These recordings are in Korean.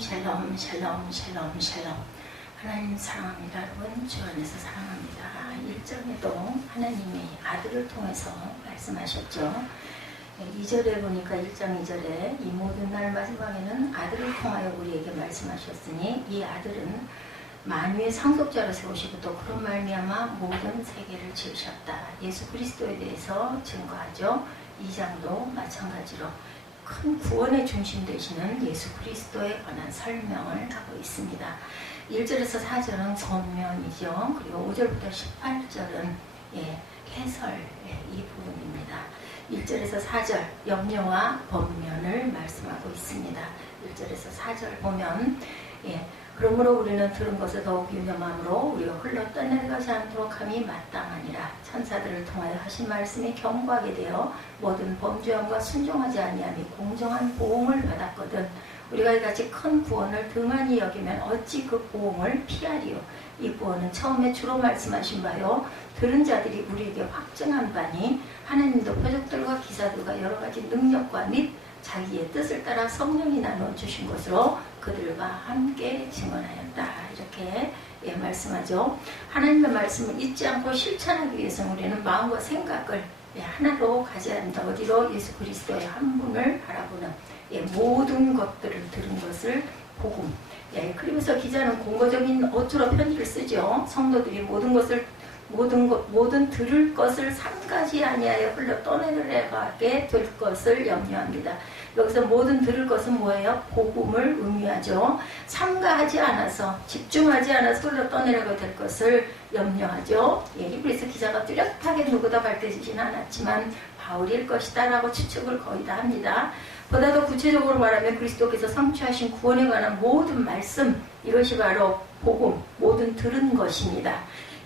샬롬 샬롬 샬롬 샬롬. 하나님 사랑합니다. 여러분 주 안에서 사랑합니다. 1장에도 하나님이 아들을 통해서 말씀하셨죠. 2절에 보니까 1장 2절에 이 모든 날 마지막에는 아들을 통하여 우리에게 말씀하셨으니 이 아들은 만유의 상속자로 세우시고 또 그런 말미암아 모든 세계를 지으셨다. 예수 그리스도에 대해서 증거하죠. 2장도 마찬가지로 큰 구원의 중심 되시는 예수 그리스도에 관한 설명을 하고 있습니다. 1절에서 4절은 전면이죠. 그리고 5절부터 18절은 해설 이 부분입니다. 1절에서 4절 염려와 번면을 말씀하고 있습니다. 1절에서 4절 보면 그러므로 우리는 들은 것을 더욱 유념함으로 우리가 흘러 떠내려가지 않도록 함이 마땅하니라. 천사들을 통하여 하신 말씀에 경고하게 되어 모든 범죄함과 순종하지 아니함이 공정한 보응을 받았거든 우리가 이같이 큰 구원을 등한히 여기면 어찌 그 보응을 피하리요. 이 구원은 처음에 주로 말씀하신 바요 들은 자들이 우리에게 확증한 바니 하나님도 표적들과 기사들과 여러 가지 능력과 및 자기의 뜻을 따라 성령이 나누어 주신 것으로 그들과 함께 증언하였다. 이렇게 말씀하죠. 하나님의 말씀을 잊지 않고 실천하기 위해서 우리는 마음과 생각을 하나로 가져야 합니다. 어디로? 예수 그리스도의 한 분을 바라보는 모든 것들을 들은 것을 복음. 그러면서 기자는 공고적인 어투로 편지를 쓰죠. 성도들이 모든 들을 것을 삼가지 아니하여 흘러 떠내려가게 될 것을 염려합니다. 여기서 모든 들을 것은 뭐예요? 복음을 의미하죠. 삼가하지 않아서 집중하지 않아서 흘러 떠내려가게 될 것을 염려하죠. 히브리서 기자가 뚜렷하게 누구다 밝혀지지는 않았지만 바울일 것이다 라고 추측을 거의 다 합니다. 보다 더 구체적으로 말하면 그리스도께서 성취하신 구원에 관한 모든 말씀, 이것이 바로 복음, 모든 들은 것입니다.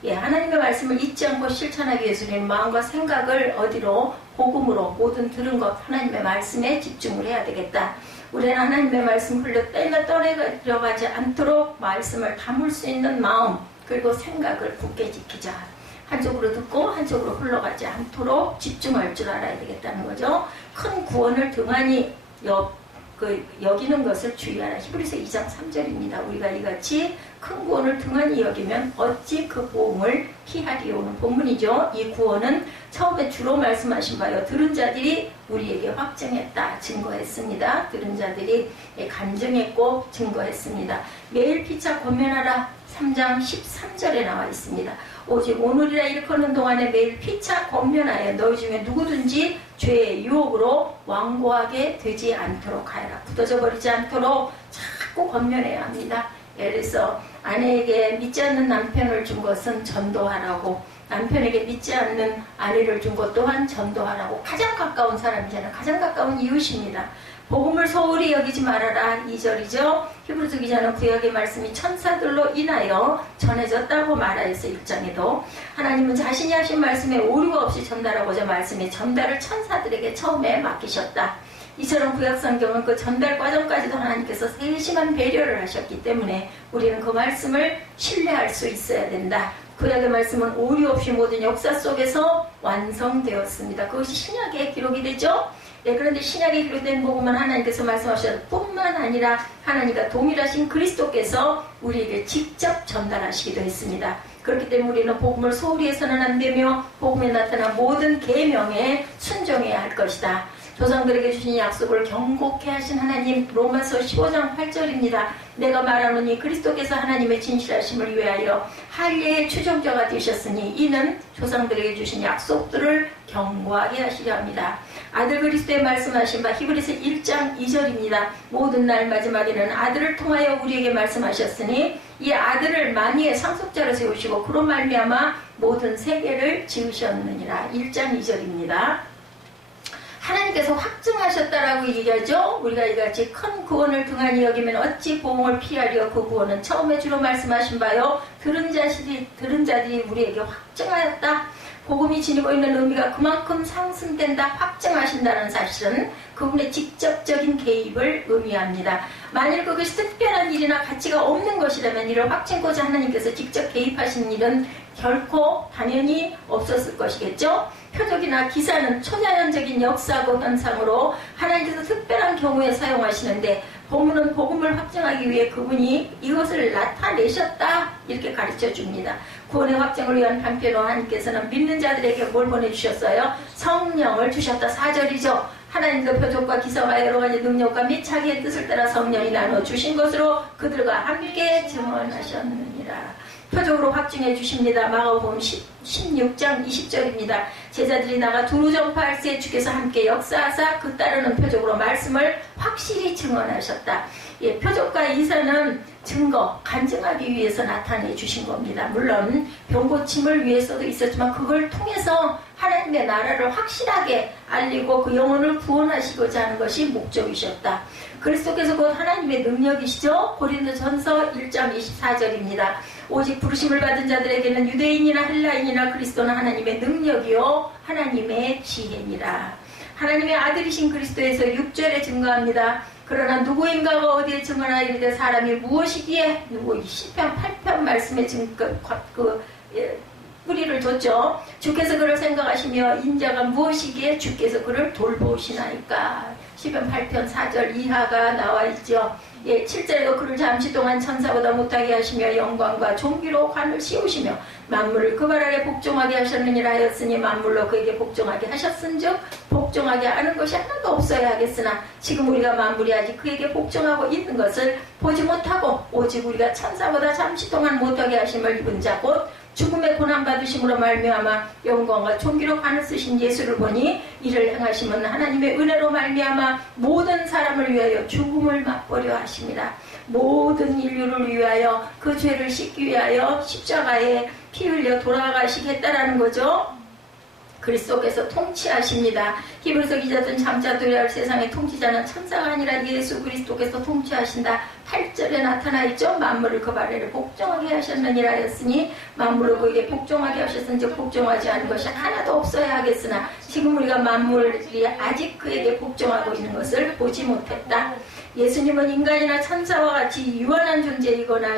하나님의 말씀을 잊지 않고 실천하기 위해서 우리는 마음과 생각을 어디로? 복음으로 모든 들은 것 하나님의 말씀에 집중을 해야 되겠다. 우리는 하나님의 말씀 흘려 떠내려가지 않도록 말씀을 담을 수 있는 마음 그리고 생각을 굳게 지키자. 한쪽으로 듣고 한쪽으로 흘러가지 않도록 집중할 줄 알아야 되겠다는 거죠. 큰 구원을 등한히 여기는 것을 주의하라. 히브리서 2장 3절입니다. 우리가 이같이 큰 구원을 등한히 여기면 어찌 그 보응을 피하리오는 본문이죠. 이 구원은 처음에 주로 말씀하신 바요 들은 자들이 우리에게 확증했다, 증거했습니다. 들은 자들이 간증했고 증거했습니다. 매일 피차 권면하라. 3장 13절에 나와 있습니다. 오직 오늘이라 일컫는 동안에 매일 피차 권면하여 너희 중에 누구든지 죄의 유혹으로 완고하게 되지 않도록 하여라. 굳어져 버리지 않도록 자꾸 권면해야 합니다. 예를 들어서 아내에게 믿지 않는 남편을 준 것은 전도하라고, 남편에게 믿지 않는 아내를 준 것 또한 전도하라고. 가장 가까운 사람이잖아요. 가장 가까운 이웃입니다. 복음을 소홀히 여기지 말아라. 2절이죠. 히브리서 기자는 구약의 말씀이 천사들로 인하여 전해졌다고 말하였어. 1장에도 하나님은 자신이 하신 말씀에 오류가 없이 전달하고자 말씀의 전달을 천사들에게 처음에 맡기셨다. 이처럼 구약 성경은 그 전달 과정까지도 하나님께서 세심한 배려를 하셨기 때문에 우리는 그 말씀을 신뢰할 수 있어야 된다. 구약의 말씀은 오류 없이 모든 역사 속에서 완성되었습니다. 그것이 신약에 기록이 되죠. 그런데 신약에 기록된 복음은 하나님께서 말씀하셨을 뿐만 아니라 하나님과 동일하신 그리스도께서 우리에게 직접 전달하시기도 했습니다. 그렇기 때문에 우리는 복음을 소홀히 해서는 안 되며 복음에 나타난 모든 계명에 순종해야 할 것이다. 조상들에게 주신 약속을 경고케 하신 하나님, 로마서 15장 8절입니다. 내가 말하노니 그리스도께서 하나님의 진실하심을 위하여 할례의 추종자가 되셨으니 이는 조상들에게 주신 약속들을 경고하게 하시려 합니다. 아들 그리스도의 말씀하신 바 히브리서 1장 2절입니다. 모든 날 마지막에는 아들을 통하여 우리에게 말씀하셨으니 이 아들을 만유의 상속자로 세우시고 그로 말미암아 모든 세계를 지으셨느니라. 1장 2절입니다. 하나님께서 확증하셨다라고 얘기하죠. 우리가 이같이 큰 구원을 등한히 여기면 어찌 보응을 피하리요. 그 구원은 처음에 주로 말씀하신 바요 들은 자들이 우리에게 확증하였다. 복음이 지니고 있는 의미가 그만큼 상승된다, 확증하신다는 사실은 그분의 직접적인 개입을 의미합니다. 만일 그것이 특별한 일이나 가치가 없는 것이라면 이를 확증코자 하나님께서 직접 개입하신 일은 결코 당연히 없었을 것이겠죠. 표적이나 기사는 초자연적인 역사고 현상으로 하나님께서 특별한 경우에 사용하시는데 본문은 복음을 확증하기 확증하기 위해 그분이 이것을 나타내셨다 이렇게 가르쳐 줍니다. 구원의 확증을 위한 방편으로 하나님께서는 믿는 자들에게 뭘 보내주셨어요? 성령을 주셨다. 4절이죠. 하나님도 표적과 기사와 여러 가지 능력과 및 자기의 뜻을 따라 성령이 나눠 주신 것으로 그들과 함께 증언하셨느니라. 표적으로 확증해 주십니다. 마가복음 16장 20절입니다. 제자들이 나가 두루 전파할 때 주께서 함께 역사하사 그 따르는 표적으로 말씀을 확실히 증언하셨다. 예, 표적과 이사는 증거, 간증하기 위해서 나타내 주신 겁니다. 물론 병고침을 위해서도 있었지만 그걸 통해서 하나님의 나라를 확실하게 알리고 그 영혼을 구원하시고자 하는 것이 목적이셨다. 그리스도께서 곧 하나님의 능력이시죠. 고린도전서 1장 24절입니다. 오직 부르심을 받은 자들에게는 유대인이나 헬라인이나 그리스도는 하나님의 능력이요 하나님의 지혜니라. 하나님의 아들이신 그리스도에서 6절에 증거합니다. 그러나 누구인가가 어디에 증언하여 이르되 사람이 무엇이기에 누구 시편 8편 말씀에 뿌리를 뒀죠. 주께서 그를 생각하시며 인자가 무엇이기에 주께서 그를 돌보시나이까. 시편 8편 4절 이하가 나와 있죠. 예, 7절에도 그를 잠시 동안 천사보다 못하게 하시며 영광과 존귀로 관을 씌우시며 만물을 그 발 아래 복종하게 하셨느니라 하였으니 만물로 그에게 복종하게 하셨은즉 복종하게 하는 것이 하나도 없어야 하겠으나 지금 우리가 만물이 아직 그에게 복종하고 있는 것을 보지 못하고 오직 우리가 천사보다 잠시 동안 못하게 하심을 입은 자 곧 죽음의 고난받으심으로 말미암아 영광과 존귀로 관을 쓰신 예수를 보니 이를 행하심은 하나님의 은혜로 말미암아 모든 사람을 위하여 죽음을 맛보려 하심이라. 모든 인류를 위하여 그 죄를 씻기 위하여 십자가에 피 흘려 돌아가시겠다라는 거죠. 그리스도께서 통치하십니다. 히브리서 기자들은 잠자들이 할 세상의 통치자는 천사가 아니라 예수 그리스도께서 통치하신다. 8절에 나타나 있죠. 만물을 그 발 아래 복종하게 하셨느니라 하였으니 만물을 그에게 복종하게 하셨은즉 복종하지 않은 것이 하나도 없어야 하겠으나 지금 우리가 만물이 아직 그에게 복종하고 있는 것을 보지 못했다. 예수님은 인간이나 천사와 같이 유한한 존재이거나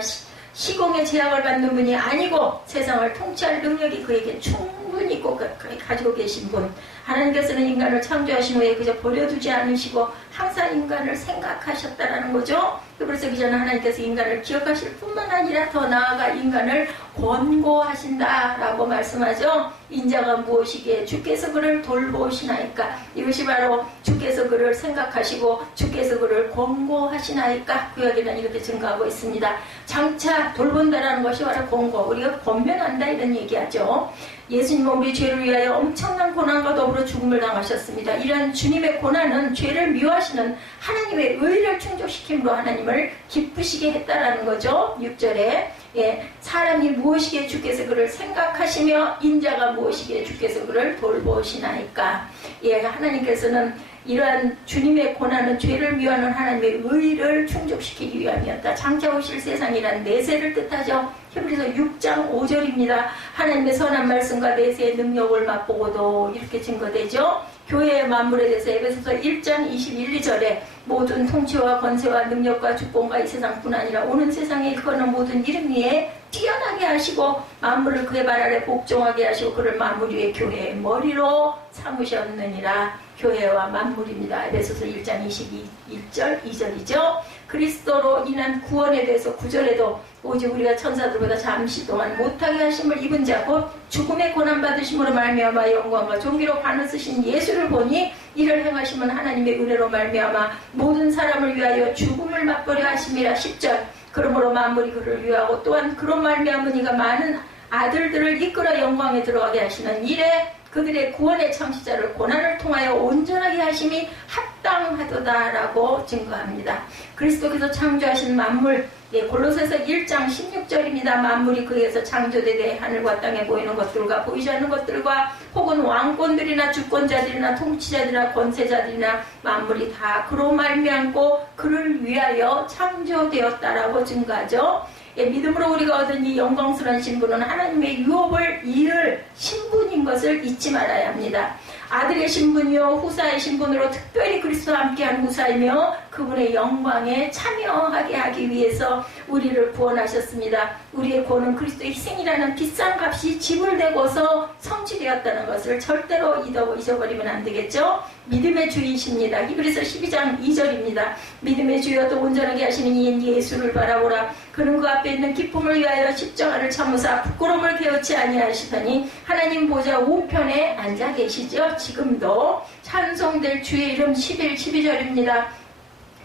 시공의 제약을 받는 분이 아니고 세상을 통치할 능력이 그에게 충분히 꼭 가지고 계신 분. 하나님께서는 인간을 창조하신 후에 그저 버려두지 않으시고 항상 인간을 생각하셨다라는 거죠. 그래서 기자는 하나님께서 인간을 기억하실 뿐만 아니라 더 나아가 인간을 권고하신다라고 말씀하죠. 인자가 무엇이기에 주께서 그를 돌보시나이까. 이것이 바로 주께서 그를 생각하시고 주께서 그를 권고하시나이까. 구약에는 이렇게 증거하고 있습니다. 장차 돌본다라는 것이 바로 권고, 우리가 권면한다 이런 얘기하죠. 예수님은 우리 죄를 위하여 엄청난 고난과 더불어 죽음을 당하셨습니다. 이러한 주님의 고난은 죄를 미워하시는 하나님의 의를 충족시킴으로 하나님을 기쁘시게 했다라는 거죠. 6절에 예, 사람이 무엇이기에 주께서 그를 생각하시며 인자가 무엇이기에 주께서 그를 돌보시나이까. 예, 하나님께서는 이러한 주님의 고난은 죄를 미워하는 하나님의 의를 충족시키기 위함이었다. 장차 오실 세상이란 내세를 뜻하죠. 히브리서 6장 5절입니다. 하나님의 선한 말씀과 내세의 능력을 맛보고도 이렇게 증거되죠. 교회의 만물에 대해서 에베소서 1장 21, 2절에 모든 통치와 권세와 능력과 주권과 이 세상뿐 아니라 오는 세상에 일컫는 모든 이름 위에 뛰어나게 하시고 만물을 그의 발 아래 복종하게 하시고 그를 만물 위에 교회의 머리로 삼으셨느니라. 교회와 만물입니다. 에베소서 1장 21절 2절이죠. 그리스도로 인한 구원에 대해서 9절에도 오직 우리가 천사들보다 잠시 동안 못하게 하심을 입은 자 곧 죽음의 고난받으심으로 말미암아 영광과 존귀로 관을 쓰신 예수를 보니 이를 행하심은 하나님의 은혜로 말미암아 모든 사람을 위하여 죽음을 맛보려 하심이라. 10절 그러므로 만물이 그를 위하고 또한 그로 말미암은 이가 많은 아들들을 이끌어 영광에 들어가게 하시는 일에 그들의 구원의 창시자를 고난을 통하여 온전하게 하심이 합당하도다라고 증거합니다. 그리스도께서 창조하신 만물, 예, 골로새서 1장 16절입니다. 만물이 그에서 창조되되 하늘과 땅에 보이는 것들과 보이지 않는 것들과 혹은 왕권들이나 주권자들이나 통치자들이나 권세자들이나 만물이 다 그로 말미암고 그를 위하여 창조되었다라고 증거하죠. 예, 믿음으로 우리가 얻은 이 영광스러운 신분은 하나님의 유업을 이을 신분인 것을 잊지 말아야 합니다. 아들의 신분이요 후사의 신분으로 특별히 그리스도와 함께한 후사이며 그분의 영광에 참여하게 하기 위해서 우리를 구원하셨습니다. 우리의 구원은 그리스도의 희생이라는 비싼 값이 지불되고서 성취되었다는 것을 절대로 잊어버리면 안 되겠죠. 믿음의 주이십니다. 히브리서 12장 2절입니다. 믿음의 주여 또 온전하게 하시는 이인 예수를 바라보라. 그는 그 앞에 있는 기쁨을 위하여 십자가를 참으사 부끄러움을 개의치 아니하시더니 하나님 보좌 우편에 앉아 계시죠. 지금도 찬송될 주의 이름 11, 12절입니다.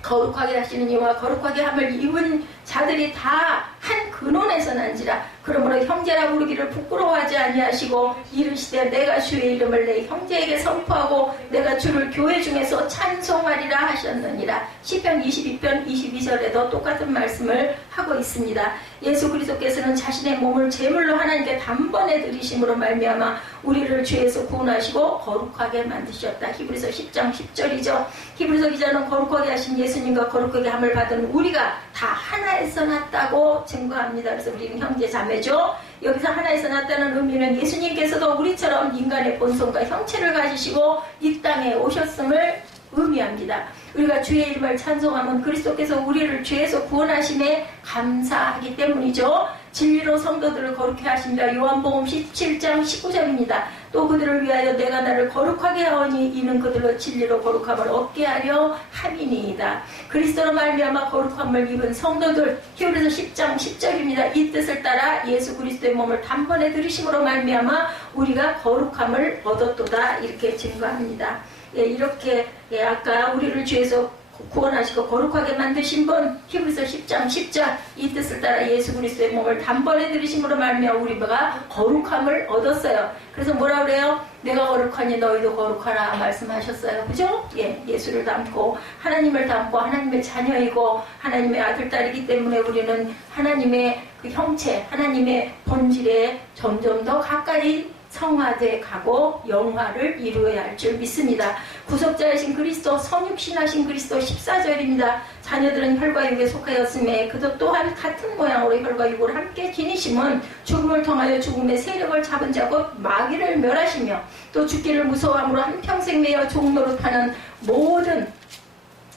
거룩하게 하시는 이와 거룩하게 함을 입은 자들이 다 한 근원에서 난지라. 그러므로 형제라 부르기를 부끄러워하지 아니하시고 이르시되 내가 주의 이름을 내 형제에게 선포하고 내가 주를 교회 중에서 찬송하리라 하셨느니라. 시편 22편 22절에도 똑같은 말씀을 하고 있습니다. 예수 그리스도께서는 자신의 몸을 제물로 하나님께 단번에 드리심으로 말미암아 우리를 죄에서 구원하시고 거룩하게 만드셨다. 히브리서 10장 10절이죠. 히브리서 기자는 거룩하게 하신 예수님과 거룩하게 함을 받은 우리가 다 하나에서 났다고 증거합니다. 그래서 우리는 형제 자매죠. 여기서 하나에서 났다는 의미는 예수님께서도 우리처럼 인간의 본성과 형체를 가지시고 이 땅에 오셨음을 의미합니다. 우리가 주의 이름을 찬송하면 그리스도께서 우리를 죄에서 구원하심에 감사하기 때문이죠. 진리로 성도들을 거룩해 하십니다. 요한복음 17장 19절입니다. 또 그들을 위하여 내가 나를 거룩하게 하오니 이는 그들로 진리로 거룩함을 얻게 하려 함이니이다. 그리스도로 말미암아 거룩함을 입은 성도들, 히브리서 10장 10절입니다. 이 뜻을 따라 예수 그리스도의 몸을 단번에 들이심으로 말미암아 우리가 거룩함을 얻었도다. 이렇게 증거합니다. 예, 이렇게 아까 우리를 죄에서 구원하시고 거룩하게 만드신 분, 히브리서 10장 10절 이 뜻을 따라 예수 그리스도의 몸을 단번에 들이심으로 말미암아 우리가 거룩함을 얻었어요. 그래서 뭐라 그래요? 내가 거룩하니 너희도 거룩하라 말씀하셨어요. 그죠? 예, 예수를 닮고 하나님을 닮고 하나님의 자녀이고 하나님의 아들, 딸이기 때문에 우리는 하나님의 그 형체, 하나님의 본질에 점점 더 가까이 성화돼 가고 영화를 이루어야 할 줄 믿습니다. 구속자이신 그리스도, 성육신하신 그리스도 14절입니다. 자녀들은 혈과 육에 속하였음에 그도 또한 같은 모양으로 혈과 육을 함께 지니심은 죽음을 통하여 죽음의 세력을 잡은 자 곧 마귀를 멸하시며 또 죽기를 무서워함으로 한평생 매여 종노릇하는 모든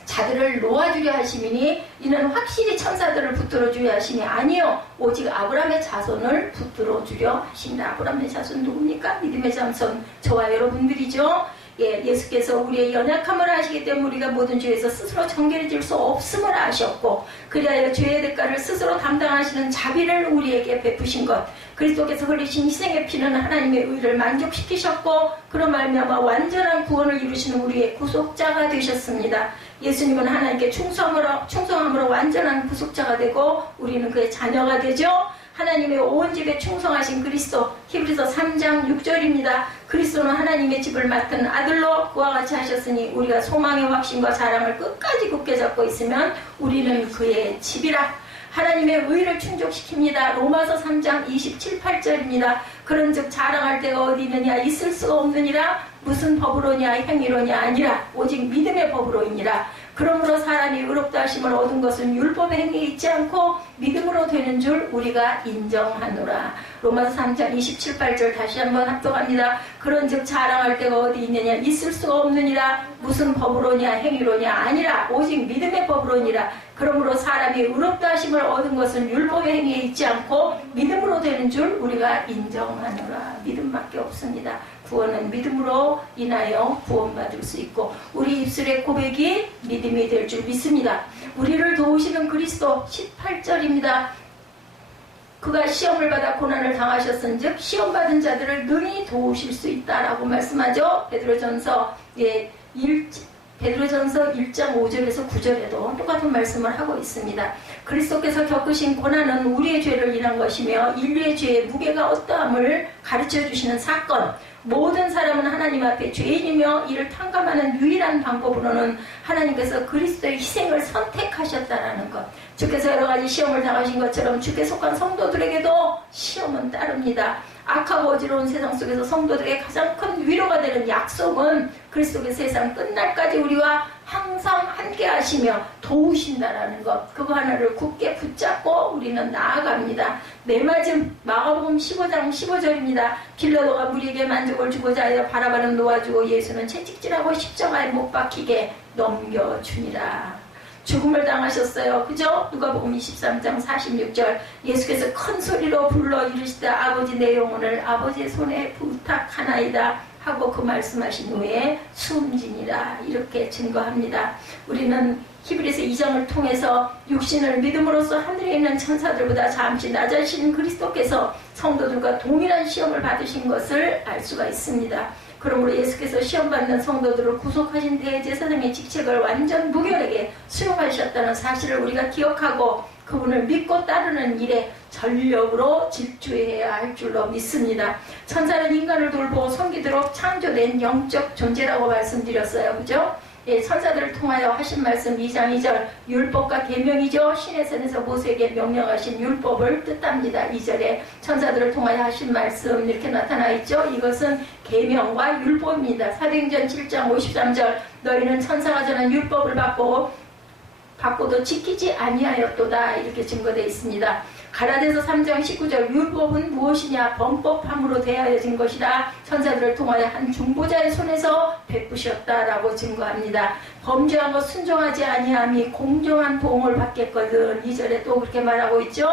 자들을 놓아주려 하심이니 이는 확실히 천사들을 붙들어 주려 하심이 아니요 오직 아브라함의 자손을 붙들어 주려 하신다. 아브라함의 자손 누굽니까? 믿음의 자손 저와 여러분들이죠. 예, 예수께서 우리의 연약함을 아시기 때문에 우리가 모든 죄에서 스스로 정결해질 수 없음을 아셨고 그리하여 죄의 대가를 스스로 담당하시는 자비를 우리에게 베푸신 것, 그리스도께서 흘리신 희생의 피는 하나님의 의를 만족시키셨고 그런 말미암아 완전한 구원을 이루시는 우리의 구속자가 되셨습니다. 예수님은 하나님께 충성함으로 완전한 구속자가 되고 우리는 그의 자녀가 되죠. 하나님의 온 집에 충성하신 그리스도, 히브리서 3장 6절입니다. 그리스도는 하나님의 집을 맡은 아들로 그와 같이 하셨으니 우리가 소망의 확신과 사랑을 끝까지 굳게 잡고 있으면 우리는 그의 집이라. 하나님의 의를 충족시킵니다. 로마서 3장 27, 8절입니다. 그런즉 자랑할 데가 어디 있느냐? 있을 수가 없느니라. 무슨 법으로냐? 행위로냐? 아니라 오직 믿음의 법으로이니라. 그러므로 사람이 의롭다 하심을 얻은 것은 율법의 행위에 있지 않고 믿음으로 되는 줄 우리가 인정하노라. 로마서 3장 27, 8절 다시 한번 합독합니다. 그런즉 자랑할 데가 어디 있느냐? 있을 수가 없느니라. 무슨 법으로냐? 행위로냐? 아니라 오직 믿음의 법으로니라. 그러므로 사람이 의롭다 하심을 얻은 것은 율법의 행위에 있지 않고 믿음으로 되는 줄 우리가 인정하노라. 믿음밖에 없습니다. 구원은 믿음으로 인하여 구원받을 수 있고 우리 입술의 고백이 믿음이 될 줄 믿습니다. 우리를 도우시는 그리스도 18절입니다. 그가 시험을 받아 고난을 당하셨은즉 시험받은 자들을 능히 도우실 수 있다라고 말씀하죠. 베드로전서 1장 5절에서 9절에도 똑같은 말씀을 하고 있습니다. 그리스도께서 겪으신 고난은 우리의 죄를 인한 것이며 인류의 죄의 무게가 어떠함을 가르쳐 주시는 사건, 모든 사람은 하나님 앞에 죄인이며 이를 탕감하는 유일한 방법으로는 하나님께서 그리스도의 희생을 선택하셨다라는 것. 주께서 여러 가지 시험을 당하신 것처럼 주께 속한 성도들에게도 시험은 따릅니다. 악하고 어지러운 세상 속에서 성도들에게 가장 큰 위로가 되는 약속은 그리스도의 세상 끝날까지 우리와 항상 함께 하시며 도우신다라는 것, 그거 하나를 굳게 붙잡고 우리는 나아갑니다. 내맞음 마가복음 15장 15절입니다. 빌라도가 무리에게 만족을 주고자 하여 바라바는 놓아주고 예수는 채찍질하고 십자가에 못 박히게 넘겨주니라. 죽음을 당하셨어요. 그죠? 누가복음 23장 46절 예수께서 큰 소리로 불러 이르시되 아버지 내 영혼을 아버지의 손에 부탁하나이다 하고 그 말씀하신 후에 숨지니라 이렇게 증거합니다. 우리는 히브리서 2장을 통해서 육신을 믿음으로써 하늘에 있는 천사들보다 잠시 낮아신 그리스도께서 성도들과 동일한 시험을 받으신 것을 알 수가 있습니다. 그러므로 예수께서 시험받는 성도들을 구속하신 대제사장의 직책을 완전 무결하게 수용하셨다는 사실을 우리가 기억하고 그분을 믿고 따르는 일에 전력으로 질주해야 할 줄로 믿습니다. 천사는 인간을 돌보고 섬기도록 창조된 영적 존재라고 말씀드렸어요. 그죠? 예, 천사들을 통하여 하신 말씀 2장 2절 율법과 계명이죠. 신의 산에서 모세에게 명령하신 율법을 뜻합니다. 2절에 천사들을 통하여 하신 말씀 이렇게 나타나 있죠. 이것은 계명과 율법입니다. 사도행전 7장 53절 너희는 천사가 전한 율법을 받고도 지키지 아니하였도다 이렇게 증거되어 있습니다. 갈라디아서 3장 19절 율법은 무엇이냐 범법함으로 대하여진 것이라 천사들을 통하여 한 중보자의 손에서 베푸셨다라고 증거합니다. 범죄한 것 순종하지 아니함이 공정한 보응을 받겠거든 2절에 또 그렇게 말하고 있죠.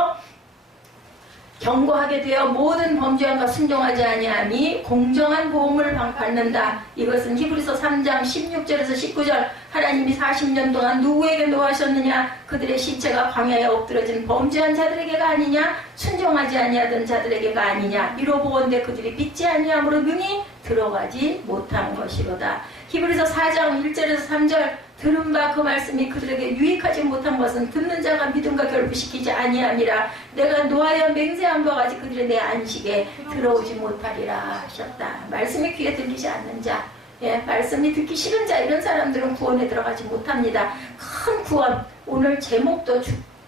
경고하게 되어 모든 범죄한 것 순종하지 아니함이 공정한 보응을 받는다. 이것은 히브리서 3장 16절에서 19절 하나님이 40년 동안 누구에게 노하셨느냐 그들의 시체가 광야에 엎드러진 범죄한 자들에게가 아니냐 순종하지 아니하던 자들에게가 아니냐 이로 보건대 그들이 믿지 아니함으로 능히 들어가지 못한 것이로다. 히브리서 4장 1절에서 3절 들은 바 그 말씀이 그들에게 유익하지 못한 것은 듣는 자가 믿음과 결부시키지 아니함이라 내가 노하여 맹세한 바와 같이 그들의 내 안식에 들어오지 못하리라 하셨다. 말씀이 귀에 들리지 않는 자 예, 말씀이 듣기 싫은 자 이런 사람들은 구원에 들어가지 못합니다. 큰 구원 오늘 제목도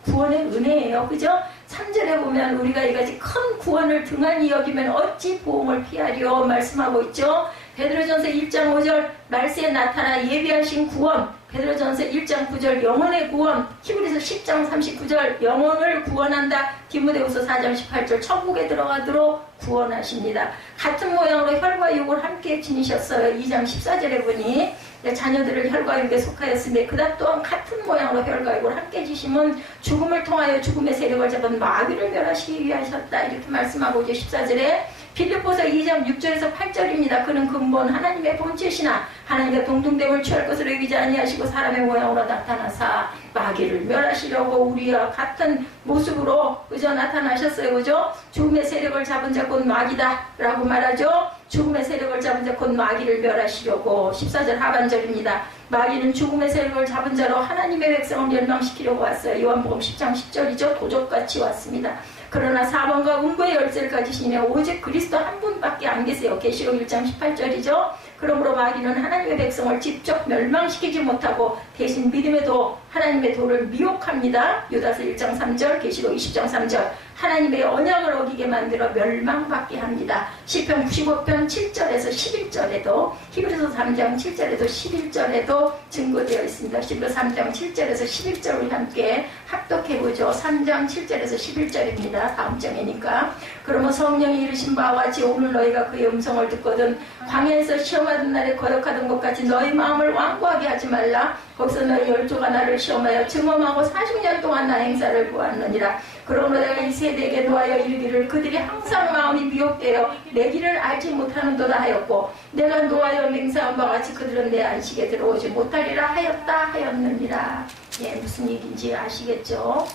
구원의 은혜예요. 그죠? 3절에 보면 우리가 이같이 큰 구원을 등한히 여기면 어찌 보응을 피하리요 말씀하고 있죠. 베드로전서 1장 5절 말세에 나타나 예비하신 구원 베드로전서 1장 9절 영혼의 구원 히브리서 10장 39절 영혼을 구원한다 디모데후서 4장 18절 천국에 들어가도록 구원하십니다. 같은 모양으로 혈과 육을 함께 지니셨어요. 2장 14절에 보니 자녀들을 혈과 육에 속하였으며 그다 또한 같은 모양으로 혈과 육을 함께 지심은 죽음을 통하여 죽음의 세력을 잡은 마귀를 멸하시기 위하셨다 이렇게 말씀하고 이제 14절에 빌립보서 2장 6절에서 8절입니다. 그는 근본 하나님의 본체시나 하나님과 동등됨을 취할 것으로 여기지 아니하시고 사람의 모양으로 나타나사 마귀를 멸하시려고 우리와 같은 모습으로 그저 나타나셨어요. 그죠? 죽음의 세력을 잡은 자 곧 마귀다 라고 말하죠. 죽음의 세력을 잡은 자 곧 마귀를 멸하시려고 14절 하반절입니다. 마귀는 죽음의 세력을 잡은 자로 하나님의 백성을 멸망시키려고 왔어요. 요한복음 10장 10절이죠. 도적같이 왔습니다. 그러나 사방과 음부의 열쇠를 가지시니 오직 그리스도 한 분밖에 안 계세요. 계시록 1장 18절이죠. 그러므로 마귀는 하나님의 백성을 직접 멸망시키지 못하고 대신 믿음의 도 하나님의 도를 미혹합니다. 유다서 1장 3절 계시록 20장 3절 하나님의 언약을 어기게 만들어 멸망받게 합니다. 시편 95편 7절에서 11절에도 히브리서 3장 7절에도 11절에도 증거되어 있습니다. 히브리서 3장 7절에서 11절을 함께 합독해보죠. 3장 7절에서 11절입니다. 다음 장이니까. 그러면 성령이 이르신 바와 같이 오늘 너희가 그의 음성을 듣거든 광야에서 시험하던 날에 거역하던 것 같이 너희 마음을 완고하게 하지 말라. 거기서 너희 열조가 나를 시험하여 증험하고 40년 동안 나 행사를 보았느니라. 그러므로 내가 이 세대에게 노하여 이르기를 그들이 항상 마음이 미혹되어 내 길을 알지 못하는도다 하였고 내가 노하여 맹세한 바와 같이 그들은 내 안식에 들어오지 못하리라 하였다 하였느니라. 예, 무슨 얘기인지 아시겠죠?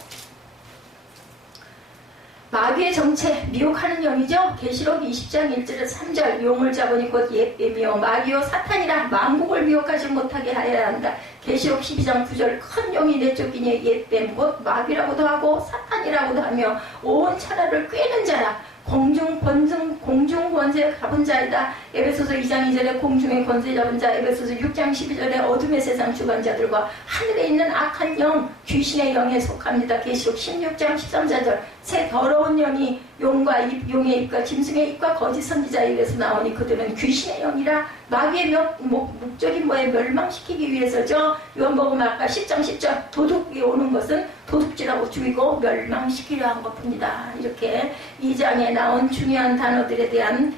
마귀의 정체, 미혹하는 영이죠. 계시록 20장 1절에서 3절 용을 잡으니 곧 옛뱀이요 마귀요 사탄이라 만국을 미혹하지 못하게 하여야 한다. 계시록 12장 9절 큰 용이 내쫓기니 옛뱀 곧 마귀라고도 하고 사탄 사탄이라고도 하며 온 천하를 꿰는 자라. 공중 권세 잡은 자이다. 에베소서 2장 2절에 공중의 권세 잡은 자, 에베소서 6장 12절에 어둠의 세상 주관자들과 하늘에 있는 악한 영, 귀신의 영에 속합니다. 계시록 16장 13절 새 더러운 영이 용의 입과 짐승의 입과 거짓 선지자의 입에서 나오니 그들은 귀신의 영이라. 마귀의 목적이 뭐에 멸망시키기 위해서죠. 요한복음 아까 10장 10절 도둑이 오는 것은 도둑질하고 죽이고 멸망시키려 한 것뿐이다. 이렇게 2장에 나온 중요한 단어들에 대한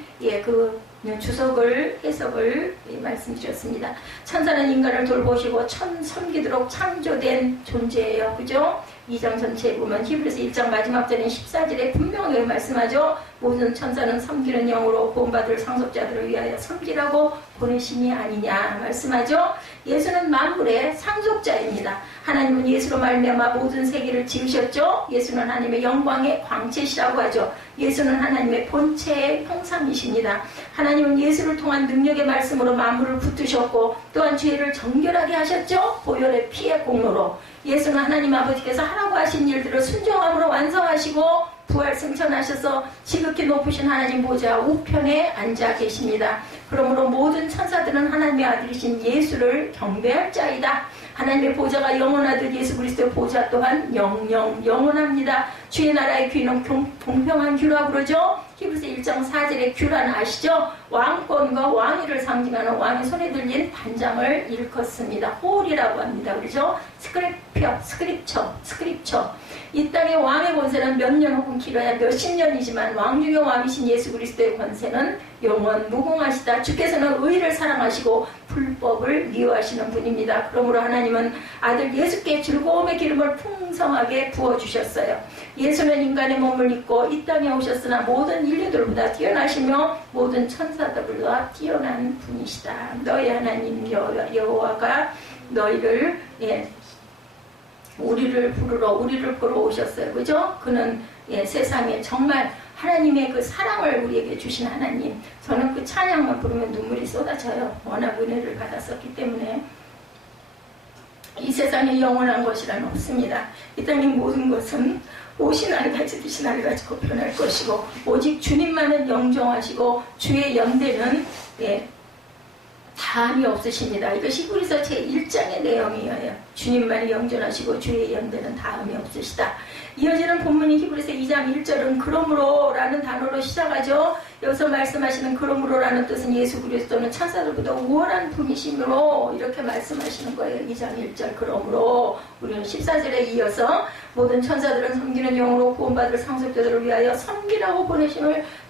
주석을 해석을 말씀드렸습니다. 천사는 인간을 돌보시고 섬기도록 창조된 존재예요. 그죠? 2장 전체에 보면 히브리서 1장 마지막 절인 14절에 분명히 말씀하죠. 모든 천사는 섬기는 영으로 구원받을 상속자들을 위하여 섬기라고 보내심이 아니냐 말씀하죠. 예수는 만물의 상속자입니다. 하나님은 예수로 말미암아 모든 세계를 지으셨죠. 예수는 하나님의 영광의 광채시라고 하죠. 예수는 하나님의 본체의 형상이십니다. 하나님은 예수를 통한 능력의 말씀으로 만물을 붙드셨고 또한 죄를 정결하게 하셨죠. 보혈의 피의 공로로. 예수는 하나님 아버지께서 하라고 하신 일들을 순종함으로 완성하시고 부활 승천하셔서 지극히 높으신 하나님 보좌 우편에 앉아 계십니다. 그러므로 모든 천사들은 하나님의 아들이신 예수를 경배할 자이다. 하나님의 보좌가 영원하듯 예수 그리스도의 보좌 또한 영원합니다. 주의 나라의 귀는 공평한 귀라고 그러죠. 히브리서 1장 4절의 귀란 아시죠? 왕권과 왕위를 상징하는 왕의 손에 들린 단장을 일컫습니다. 홀이라고 합니다. 그렇죠? 스크립처. 이 땅의 왕의 권세는 몇 년 혹은 길어야 몇십 년이지만 왕 중의 왕이신 예수 그리스도의 권세는 영원 무궁하시다. 주께서는 의를 사랑하시고 불법을 미워하시는 분입니다. 그러므로 하나님은 아들 예수께 즐거움의 기름을 풍성하게 부어주셨어요. 예수는 인간의 몸을 입고 이 땅에 오셨으나 모든 인류들보다 뛰어나시며 모든 천사들보다 뛰어난 분이시다. 너희 하나님 여호와가 너희를 우리를 부르러 오셨어요. 그죠? 그는 세상에 정말 하나님의 그 사랑을 우리에게 주신 하나님. 저는 그 찬양만 부르면 눈물이 쏟아져요. 워낙 은혜를 받았었기 때문에. 이 세상에 영원한 것이란 없습니다. 이 땅의 모든 것은 오신 알같이 드신 알같이 변할 것이고 오직 주님만은 영종하시고 주의 연대는 다함이 없으십니다. 이것이 히브리서 제1장의 내용이에요. 주님만이 영존하시고 주의 연대는 다함이 없으시다. 이어지는 본문이 히브리서 2장 1절은 그러므로 라는 단어로 시작하죠. 여기서 말씀하시는 그러므로라는 뜻은 예수 그리스도는 천사들보다 우월한 분이시므로 이렇게 말씀하시는 거예요. 2장 1절 그러므로 우리는 14절에 이어서 모든 천사들은 섬기는 영으로 구원받을 상속자들을 위하여 섬기라고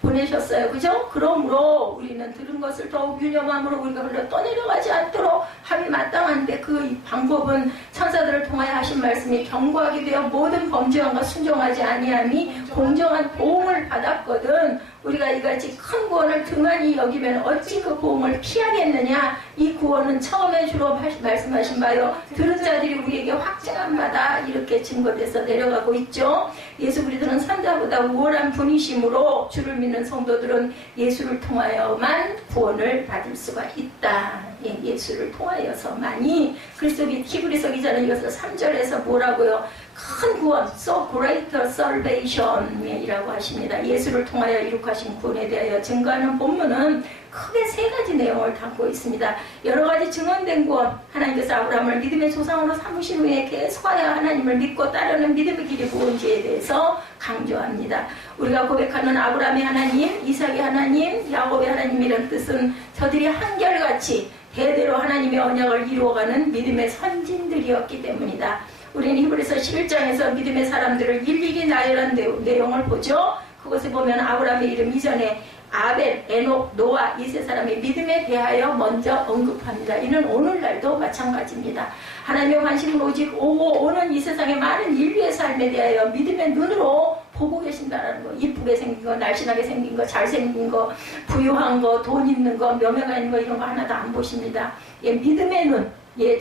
보내셨어요. 그죠? 그러므로 우리는 들은 것을 더욱 유념함으로 우리가 흘러 떠내려가지 않도록 함이 마땅한데 그 방법은 천사들을 통하여 하신 말씀이 경고하게 되어 모든 범죄함과 순종하지 아니함이 공정한 보응을 받았거든. 우리가 이같이 큰 구원을 등한히 여기면 어찌 그 보응을 피하겠느냐. 이 구원은 처음에 주로 말씀하신 바요 들은 자들이 우리에게 확증한 바다 이렇게 증거돼서 내려가고 있죠. 예수 그리스도는 산자보다 우월한 분이시므로 주를 믿는 성도들은 예수를 통하여만 구원을 받을 수가 있다. 예수를 통하여서만이. 그리스도 히브리서 기자는 이것을 3절에서 뭐라고요? 큰 구원, so greater salvation 이라고 하십니다. 예수를 통하여 이룩하신 구원에 대하여 증거하는 본문은 크게 세 가지 내용을 담고 있습니다. 여러 가지 증언된 구원, 하나님께서 아브라함을 믿음의 조상으로 삼으신 후에 계속하여 하나님을 믿고 따르는 믿음의 길이 무언지에 대해서 강조합니다. 우리가 고백하는 아브라함의 하나님, 이삭의 하나님, 야곱의 하나님이라는 뜻은 저들이 한결같이 대대로 하나님의 언약을 이루어가는 믿음의 선진들이었기 때문이다. 우리는 히브리서 11장에서 믿음의 사람들을 일일이 나열한 내용을 보죠. 그것에 보면 아브라함의 이름 이전에 아벨, 에녹, 노아 이 세 사람의 믿음에 대하여 먼저 언급합니다. 이는 오늘날도 마찬가지입니다. 하나님의 관심은 오직 오고 오는 이 세상의 많은 인류의 삶에 대하여 믿음의 눈으로 보고 계신다는 거. 이쁘게 생긴 거, 날씬하게 생긴 거, 잘생긴 거, 부유한 거, 돈 있는 거, 명예가 있는 거 이런 거 하나도 안 보십니다. 믿음의 눈.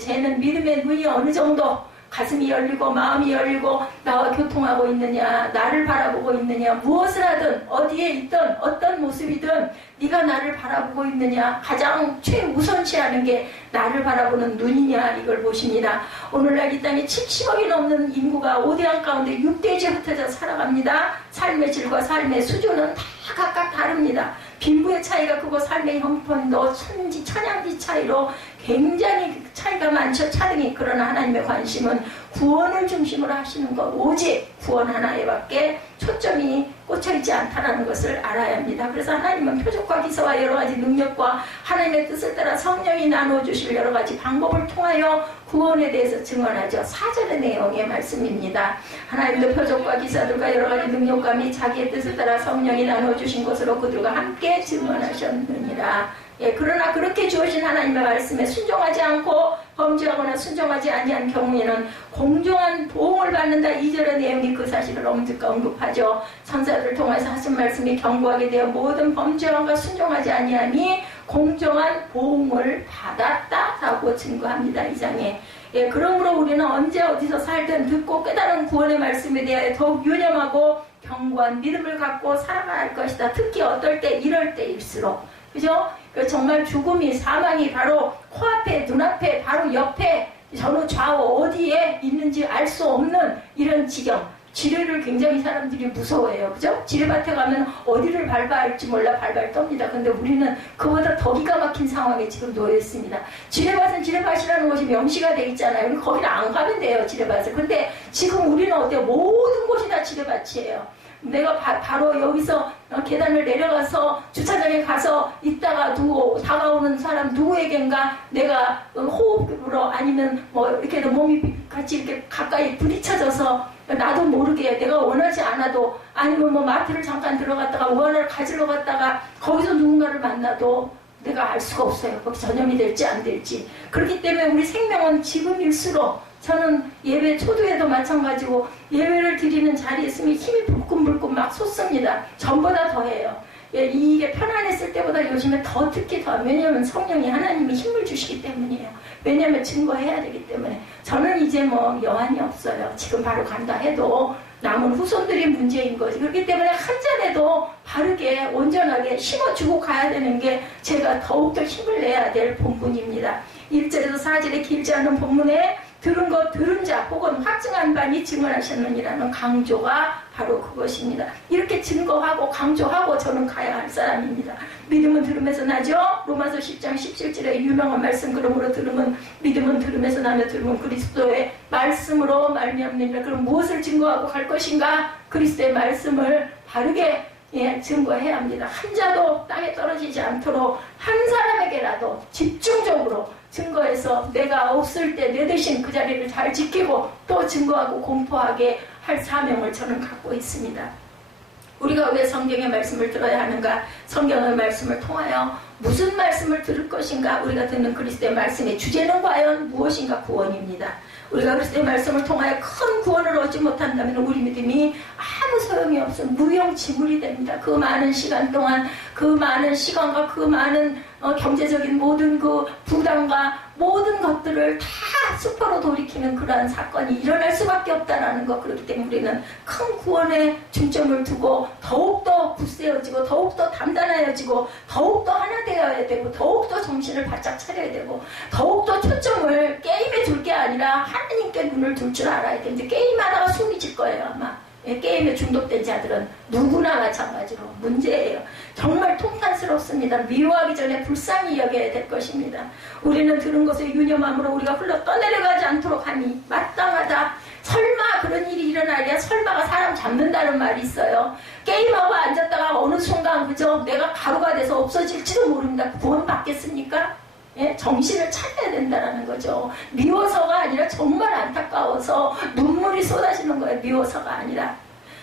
쟤는 믿음의 눈이 어느 정도 가슴이 열리고 마음이 열리고 나와 교통하고 있느냐, 나를 바라보고 있느냐, 무엇을 하든 어디에 있든 어떤 모습이든 네가 나를 바라보고 있느냐, 가장 최우선시하는 게 나를 바라보는 눈이냐, 이걸 보십니다. 오늘날 이 땅에 70억이 넘는 인구가 5대양 가운데 6대지에 흩어져 살아갑니다. 삶의 질과 삶의 수준은 다 각각 다릅니다. 빈부의 차이가 크고 삶의 형편도 천지 천양지 차이로 굉장히 차이가 많죠. 차등이. 그러나 하나님의 관심은 구원을 중심으로 하시는 것, 오직 구원 하나에 밖에 초점이 꽂혀있지 않다는 것을 알아야 합니다. 그래서 하나님은 표적과 기사와 여러 가지 능력과 하나님의 뜻을 따라 성령이 나눠주실 여러 가지 방법을 통하여 구원에 대해서 증언하죠. 4절의 내용의 말씀입니다. 하나님도 표적과 기사들과 여러 가지 능력과 및 자기의 뜻을 따라 성령이 나눠주신 것으로 그들과 함께 증언하셨느니라. 예, 그러나 그렇게 주어진 하나님의 말씀에 순종하지 않고 범죄하거나 순종하지 아니한 경우에는 공정한 보응을 받는다. 2절의 내용이 그 사실을 언급하죠. 선사들을 통해서 하신 말씀이 경고하게 되어 모든 범죄함과 순종하지 아니함이 공정한 보응을 받았다라고 증거합니다. 이 장에. 예, 그러므로 우리는 언제 어디서 살든 듣고 깨달은 구원의 말씀에 대하여 더욱 유념하고 견고한 믿음을 갖고 살아가야 할 것이다. 특히 어떨 때, 이럴 때일수록. 그죠? 정말 죽음이, 사망이 바로 코앞에, 눈앞에, 바로 옆에, 전후 좌우 어디에 있는지 알 수 없는 이런 지경. 지뢰를 굉장히 사람들이 무서워해요. 그죠? 지뢰밭에 가면 어디를 밟아야 할지 몰라 발발 떱니다. 근데 우리는 그보다 더 기가 막힌 상황에 지금 놓여 있습니다. 지뢰밭은 지뢰밭이라는 것이 명시가 돼 있잖아요. 우리 거기를 안 가면 돼요, 지뢰밭을. 근데 지금 우리는 어때요? 모든 곳이 다 지뢰밭이에요. 내가 바로 여기서 계단을 내려가서 주차장에 가서 있다가 다가오는 사람 누구에겐가 내가 호흡으로 아니면 뭐 이렇게 몸이 같이 이렇게 가까이 부딪혀져서 나도 모르게 내가 원하지 않아도 아니면 뭐 마트를 잠깐 들어갔다가 원화를 가지러 갔다가 거기서 누군가를 만나도 내가 알 수가 없어요. 거기 전염이 될지 안 될지. 그렇기 때문에 우리 생명은 지금일수록 저는 예배 초두에도 마찬가지고 예배를 드리는 자리에 있으면 힘이 불끈불끈 막 솟습니다. 전보다 더해요. 예, 이게 편안했을 때보다 요즘에 특히 더. 왜냐하면 성령이 하나님이 힘을 주시기 때문이에요. 왜냐하면 증거해야 되기 때문에. 저는 이제 뭐 여한이 없어요. 지금 바로 간다 해도 남은 후손들이 문제인 거지. 그렇기 때문에 한 잔에도 바르게 온전하게 심어주고 가야 되는 게 제가 더욱더 힘을 내야 될 본분입니다. 1절에서 4절에 길지 않은 본문에 들은 자 혹은 확증한 바니 증언하셨느니라는 강조가 바로 그것입니다. 이렇게 증거하고 강조하고 저는 가야 할 사람입니다. 믿음은 들음에서 나죠. 로마서 10장 17절에 유명한 말씀. 그러므로 믿음은 들음에서 나며 들음은 그리스도의 말씀으로 말미암느니라. 그럼 무엇을 증거하고 갈 것인가? 그리스도의 말씀을 바르게 증거해야 합니다. 한 자도 땅에 떨어지지 않도록 한 사람에게라도 집중적으로 증거해서 내가 없을 때 내 대신 그 자리를 잘 지키고 또 증거하고 공포하게 할 사명을 저는 갖고 있습니다. 우리가 왜 성경의 말씀을 들어야 하는가? 성경의 말씀을 통하여 무슨 말씀을 들을 것인가? 우리가 듣는 그리스도의 말씀의 주제는 과연 무엇인가? 구원입니다. 우리가 그리스도의 말씀을 통하여 큰 구원을 얻지 못한다면 우리 믿음이 아무 소용이 없어 무용지물이 됩니다. 그 많은 시간 동안 그 많은 시간과 그 많은 경제적인 모든 그 부담과 모든 것들을 다 수포로 돌이키는 그러한 사건이 일어날 수밖에 없다는 것. 그렇기 때문에 우리는 큰 구원에 중점을 두고 더욱더 굳세어지고 더욱더 단단해지고 더욱더 하나 되어야 되고 더욱더 정신을 바짝 차려야 되고 더욱더 초점을 게임에 둘 게 아니라 하나님께 눈을 둘 줄 알아야 되는데 게임하다가 숨이 질 거예요 아마. 게임에 중독된 자들은 누구나 마찬가지로 문제예요. 정말 통탄스럽습니다. 미워하기 전에 불쌍히 여겨야 될 것입니다. 우리는 들은 것을 유념함으로 우리가 흘러 떠내려가지 않도록 하니 마땅하다. 설마 그런 일이 일어나랴. 설마가 사람 잡는다는 말이 있어요. 게임하고 앉았다가 어느 순간 그저 내가 가루가 돼서 없어질지도 모릅니다. 구원 받겠습니까? 정신을 차려야 된다는 거죠. 미워서가 아니라 정말 안타까워서 눈물이 쏟아지는 거예요. 미워서가 아니라.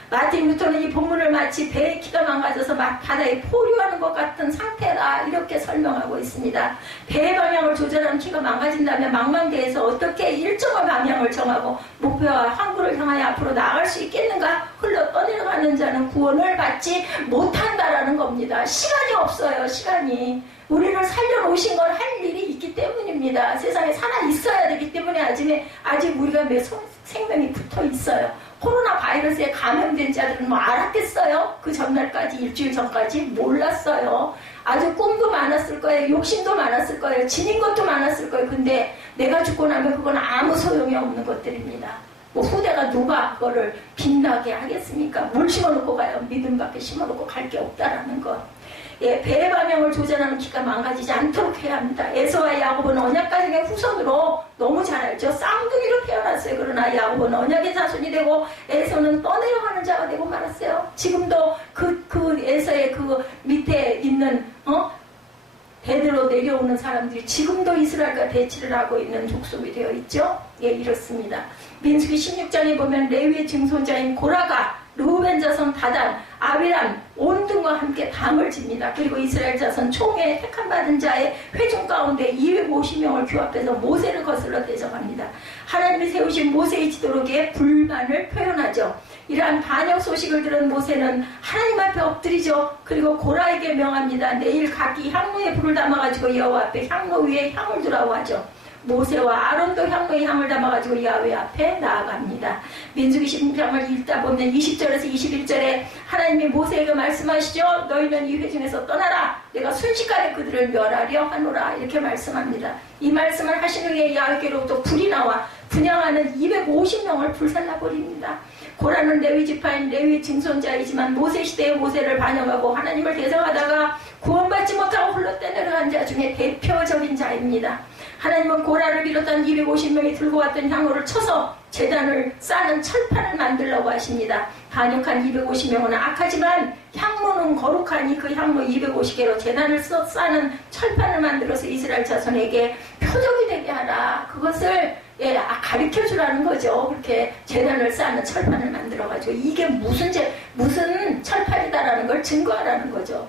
마틴 루터는 이 본문을 마치 배의 키가 망가져서 막 바다에 포류하는 것 같은 상태다 이렇게 설명하고 있습니다. 배의 방향을 조절하는 키가 망가진다면 망망대해서 어떻게 일정한 방향을 정하고 목표와 항구를 향하여 앞으로 나아갈 수 있겠는가? 흘러 떠내려가는 자는 구원을 받지 못한다라는 겁니다. 시간이 없어요. 시간이. 우리를 살려놓으신 건 할 일이 있기 때문입니다. 세상에 살아 있어야 되기 때문에 아직 우리가 생명이 붙어 있어요. 코로나 바이러스에 감염된 자들은 뭐 알았겠어요? 그 전날까지, 일주일 전까지 몰랐어요. 아주 꿈도 많았을 거예요. 욕심도 많았을 거예요. 지닌 것도 많았을 거예요. 근데 내가 죽고 나면 그건 아무 소용이 없는 것들입니다. 뭐 후대가 누가 그거를 빛나게 하겠습니까? 뭘 심어놓고 가요? 믿음밖에 심어놓고 갈 게 없다라는 것. 예, 배의 방향을 조절하는 키가 망가지지 않도록 해야 합니다. 에서와 야곱은 언약 가정의 후손으로 너무 잘 알죠. 쌍둥이로 태어났어요. 그러나 야곱은 언약의 자손이 되고 에서는 떠내려가는 자가 되고 말았어요. 지금도 그 에서의 그 밑에 있는 대대로 내려오는 사람들이 지금도 이스라엘과 대치를 하고 있는 족속이 되어 있죠. 예, 이렇습니다. 민수기 16장에 보면 레위의 증손자인 고라가 르우벤 자손 다단, 아비람, 온 등과 함께 당을 집니다. 그리고 이스라엘 자손 총회 택함받은 자의 회중 가운데 250명을 규합해서 모세를 거슬러 대적합니다. 하나님이 세우신 모세의 지도록에 불만을 표현하죠. 이러한 반역 소식을 들은 모세는 하나님 앞에 엎드리죠. 그리고 고라에게 명합니다. 내일 각기 향로에 불을 담아가지고 여호와 앞에 향로 위에 향을 두라고 하죠. 모세와 아론도 향로에 향을 담아가지고 야훼 앞에 나아갑니다. 민수기 16장을 읽다 보면 20절에서 21절에 하나님이 모세에게 말씀하시죠. 너희는 이 회중에서 떠나라. 내가 순식간에 그들을 멸하려 하노라. 이렇게 말씀합니다. 이 말씀을 하신 후에 야훼께로부터 불이 나와 분향하는 250명을 불살라버립니다. 고라는 레위 지파인 레위 증손자이지만 모세 시대의 모세를 반영하고 하나님을 대적하다가 구원받지 못하고 홀로 떠내려간 자 중에 대표적인 자입니다. 하나님은 고라를 비롯한 250명이 들고 왔던 향로를 쳐서 제단을 싸는 철판을 만들라고 하십니다. 반역한 250명은 악하지만 향로는 거룩하니 그 향로 250개로 제단을 싸는 철판을 만들어서 이스라엘 자손에게 표적이 되게 하라. 그것을 가르쳐주라는 거죠. 그렇게 제단을 쌓는 철판을 만들어가지고 이게 무슨 철판이다라는 걸 증거하라는 거죠.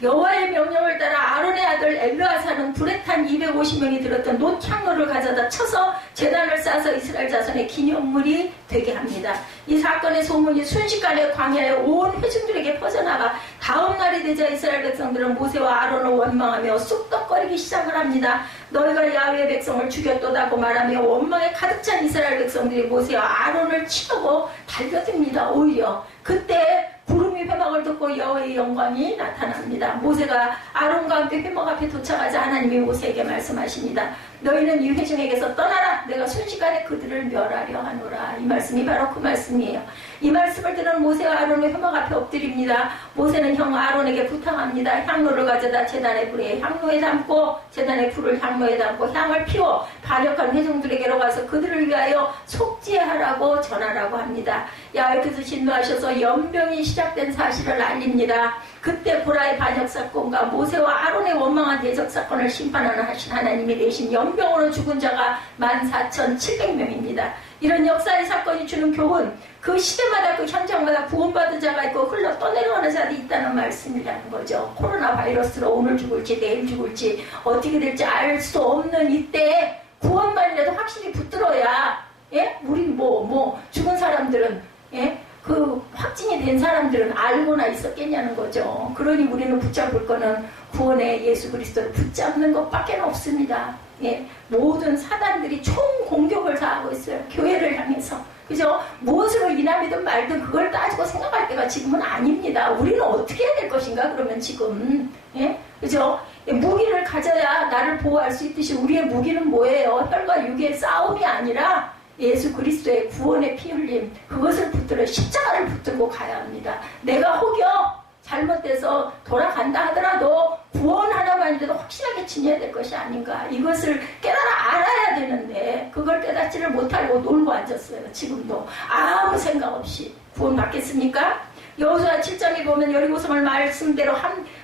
여호와의 명령을 따라 아론의 아들 엘르아사는 불에 탄 250명이 들었던 놋향로를 가져다 쳐서 제단을 쌓아서 이스라엘 자손의 기념물이 되게 합니다. 이 사건의 소문이 순식간에 광야에 온 회중들에게 퍼져나가 다음 날이 되자 이스라엘 백성들은 모세와 아론을 원망하며 쑥덕거리기 시작을 합니다. 너희가 야훼의 백성을 죽였도다고 말하며 원망에 가득 찬 이스라엘 백성들이 모세와 아론을 치려고 달려듭니다. 오히려 그때 구름이 회막을 덮고 여호와의 영광이 나타납니다. 모세가 아론과 함께 회막 앞에 도착하자 하나님이 모세에게 말씀하십니다. 너희는 이 회중에게서 떠나라. 내가 순식간에 그들을 멸하려 하노라. 이 말씀이 바로 그 말씀이에요. 이 말씀을 들은 모세와 아론의 회막 앞에 엎드립니다. 모세는 형 아론에게 부탁합니다. 향로를 가져다 제단의 불에 향로에 담고 제단의 불을 향로에 담고 향을 피워 반역한 회중들에게로 가서 그들을 위하여 속죄하라고 전하라고 합니다. 야훼께서 진노하셔서 연병이 시작된 사실을 알립니다. 그때 고라의 반역 사건과 모세와 아론의 원망한 대적 사건을 심판하는 하신 하나님이 내신 연병으로 죽은 자가 14,700명입니다. 이런 역사의 사건이 주는 교훈, 그 시대마다 그 현장마다 구원받은 자가 있고 흘러 떠내려가는 자들이 있다는 말씀이라는 거죠. 코로나 바이러스로 오늘 죽을지 내일 죽을지 어떻게 될지 알 수 없는 이때에 구원만이라도 확실히 붙들어야, 우리 죽은 사람들은, 그 확진이 된 사람들은 알고나 있었겠냐는 거죠. 그러니 우리는 붙잡을 거는 구원의 예수 그리스도를 붙잡는 것밖에 없습니다. 모든 사단들이 총 공격을 다하고 있어요. 교회를 향해서. 그죠? 무엇으로 인함이든 말든 그걸 따지고 생각할 때가 지금은 아닙니다. 우리는 어떻게 해야 될 것인가? 그러면 지금. 그죠? 무기를 가져야 나를 보호할 수 있듯이 우리의 무기는 뭐예요? 혈과 육의 싸움이 아니라 예수 그리스도의 구원의 피 흘림, 그것을 붙들어 십자가를 붙들고 가야 합니다. 내가 혹여 잘못돼서 돌아간다 하더라도 구원 하나만이라도 확실하게 지녀야 될 것이 아닌가. 이것을 알아야 되는데 그걸 깨닫지를 못하고 놀고 앉았어요. 지금도 아무 생각 없이 구원 받겠습니까? 여호수아 7장에 보면 여리고성을 말씀대로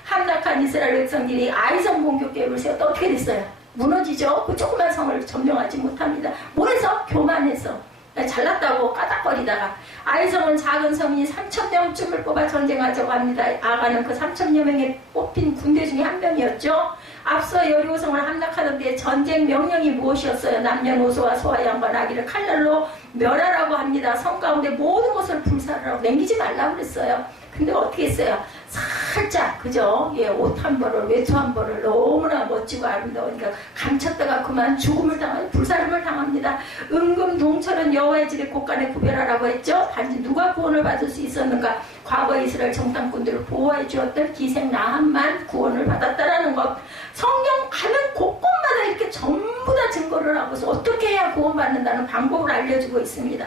함락한 이스라엘 백성들이 아이성 공격 계획을 세웠다. 어떻게 됐어요? 무너지죠. 그 조그만 성을 점령하지 못합니다. 뭐해서? 교만해서. 잘났다고 까닥거리다가 아이성은 작은 성인이 3,000명쯤을 뽑아 전쟁하자고 합니다. 아가는 그 3,000여 명에 뽑힌 군대 중에 한 명이었죠. 앞서 여리고성을 함락하는데 전쟁 명령이 무엇이었어요? 남녀노소와 소와 양반 아기를 칼날로 멸하라고 합니다. 성 가운데 모든 것을 불사르라고, 남기지 말라고 그랬어요. 근데 어떻게 했어요? 살짝, 그죠? 예, 옷 한 벌을, 외투 한 벌을 너무나 멋지고 아름다우니까 감췄다가 그만 죽음을 당하고 불사름을 당합니다. 은금 동철은 여호와의 집에 곳간에 구별하라고 했죠. 단지 누가 구원을 받을 수 있었는가? 과거 이스라엘 정탐꾼들을 보호해 주었던 기생 나함만 구원을 받았다라는 것. 성경 가는 곳곳마다 이렇게 전부 다 증거를 하고서 어떻게 해야 구원받는다는 방법을 알려주고 있습니다.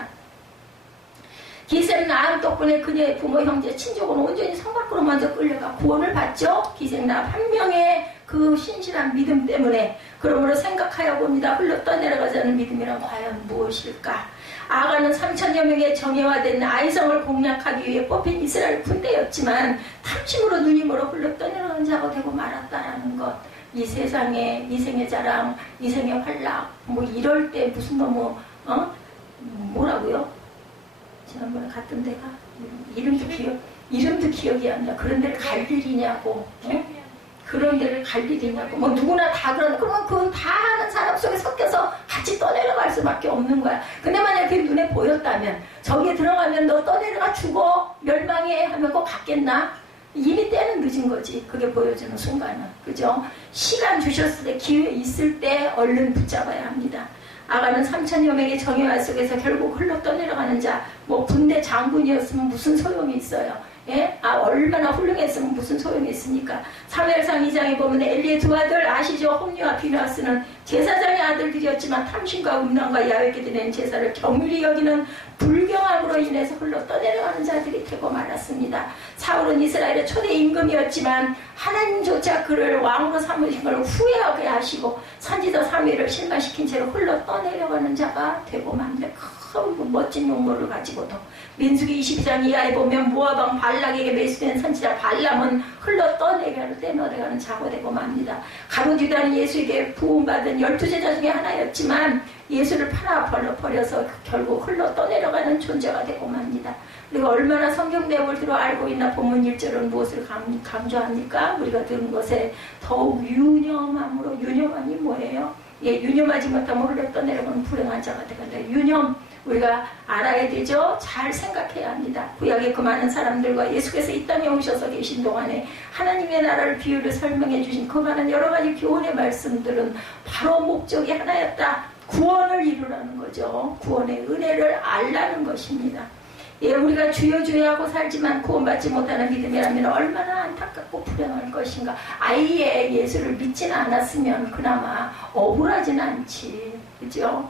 기생 나함 덕분에 그녀의 부모, 형제, 친족은 온전히 성 밖으로 먼저 끌려가 구원을 받죠. 기생 나함 한 명의 그 신실한 믿음 때문에. 그러므로 생각하여 봅니다. 흘러 떠내려가자는 믿음이란 과연 무엇일까? 아가는 3,000여 명의 정예화된 아이성을 공략하기 위해 뽑힌 이스라엘 군대였지만 탐심으로 누님으로 흘러 떠내려간 자가 되고 말았다라는 것. 이 세상에 이생의 자랑, 이생의 활락, 뭐 이럴 때 무슨 너무 뭐라고요? 지난번에 갔던 데가 이름도 기억이 안 나. 그런 데를 갈 일이냐고. 그런 데를 갈 일이냐고. 뭐 누구나 다 그러는. 그러면 그건 다 아는 사람 속에 섞여서 같이 떠내려갈 수밖에 없는 거야. 근데 만약에 그게 눈에 보였다면, 저기에 들어가면 너 떠내려가 죽어 멸망해 하면 그거 갔겠나? 이미 때는 늦은 거지. 그게 보여주는 순간은. 그죠? 시간 주셨을 때, 기회 있을 때 얼른 붙잡아야 합니다. 아가는 3,000여 명의 정예화 속에서 결국 흘러 떠내려가는 자, 뭐 군대 장군이었으면 무슨 소용이 있어요? 예? 얼마나 훌륭했으면 무슨 소용이 있습니까? 사무엘상 2장에 보면 엘리의 두 아들 아시죠? 홈리와 비누아스는 제사장의 아들들이었지만 탐심과 음란과 야외께 드리는 제사를 경휼히 여기는 불경함으로 인해서 흘러 떠내려가는 자들이 되고 말았습니다. 사울은 이스라엘의 초대 임금이었지만 하나님조차 그를 왕으로 삼으신 걸 후회하게 하시고 선지자 사무엘을 실망시킨 채로 흘러 떠내려가는 자가 되고 맙니다. 큰 멋진 용모를 가지고도. 민수기 22장 이하에 보면 모아방 발락에게 매수된 선지자 발람은 흘러 떠내려가는 자가 되고 맙니다. 가룟 유다는 예수에게 부음받은 12제자 중에 하나였지만 예수를 팔아 버려서 결국 흘러 떠내려가는 존재가 되고 맙니다. 우리가 얼마나 성경 내용을 들어 알고 있나. 본문 1절은 무엇을 강조합니까? 우리가 들은 것에 더욱 유념함으로. 유념함이 뭐예요? 예, 유념하지 못하면 흘러 떠내려가는 불행한 자가 되간다. 유념, 우리가 알아야 되죠. 잘 생각해야 합니다. 구약의 그 많은 사람들과 예수께서 이 땅에 오셔서 계신 동안에 하나님의 나라를 비유를 설명해 주신 그 많은 여러 가지 교훈의 말씀들은 바로 목적이 하나였다. 구원을 이루라는 거죠. 구원의 은혜를 알라는 것입니다. 예, 우리가 주여 주여 하고 살지만 구원받지 못하는 믿음이라면 얼마나 안타깝고 불행할 것인가. 아예 예수를 믿지는 않았으면 그나마 억울하진 않지. 그죠?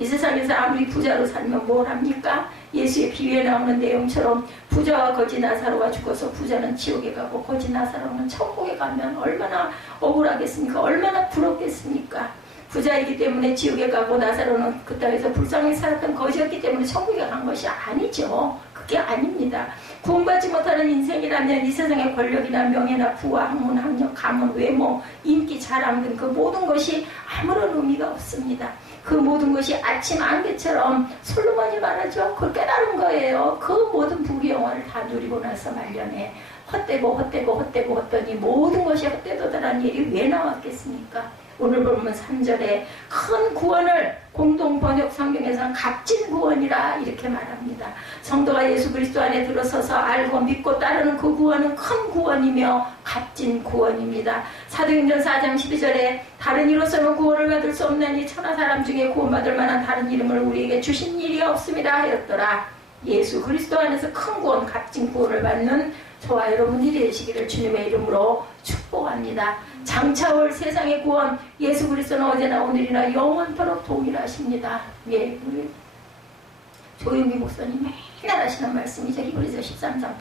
이 세상에서 아무리 부자로 살면 뭘 합니까? 예수의 비유에 나오는 내용처럼 부자와 거지 나사로가 죽어서 부자는 지옥에 가고 거지 나사로는 천국에 가면 얼마나 억울하겠습니까? 얼마나 부럽겠습니까? 부자이기 때문에 지옥에 가고 나사로는 그 땅에서 불쌍히 살았던 거지였기 때문에 천국에 간 것이 아니죠. 그게 아닙니다. 구원받지 못하는 인생이라면 이 세상의 권력이나 명예나 부와 학문, 학력, 가문, 외모, 인기, 자랑 등 그 모든 것이 아무런 의미가 없습니다. 그 모든 것이 아침 안개처럼 솔로몬이 말하죠. 그걸 깨달은 거예요. 그 모든 부귀영화를 다 누리고 나서 말년에 헛되고 모든 것이 헛되도다라는 일이 왜 나왔겠습니까? 오늘 보면 3절에 큰 구원을 공동 번역 성경에서는 값진 구원이라 이렇게 말합니다. 성도가 예수 그리스도 안에 들어서서 알고 믿고 따르는 그 구원은 큰 구원이며 값진 구원입니다. 사도행전 4장 12절에 다른 이로서는 구원을 받을 수 없나니 천하 사람 중에 구원받을 만한 다른 이름을 우리에게 주신 일이 없습니다 하였더라. 예수 그리스도 안에서 큰 구원, 값진 구원을 받는 저와 여러분들이 되시기를 주님의 이름으로 축복합니다. 장차올 세상의 구원, 예수 그리스도는 어제나 오늘이나 영원토록 동일하십니다. 예, 우리 조용기 목사님 맨날 하시는 말씀이죠. 히브리서 13장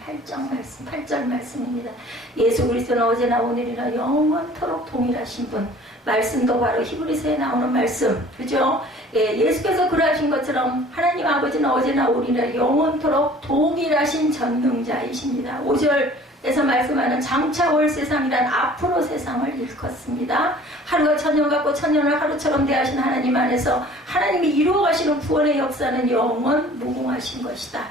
8절 말씀입니다. 예수 그리스도는 어제나 오늘이나 영원토록 동일하신 분. 말씀도 바로 히브리서에 나오는 말씀, 그죠? 예, 예수께서 그러하신 것처럼 하나님 아버지는 어제나 오늘이나 영원토록 동일하신 전능자이십니다. 5절 에서 말씀하는 장차 올 세상이란 앞으로 세상을 일컫습니다. 하루가 천년 같고 천년을 하루처럼 대하신 하나님 안에서 하나님이 이루어가시는 구원의 역사는 영원 무궁하신 것이다.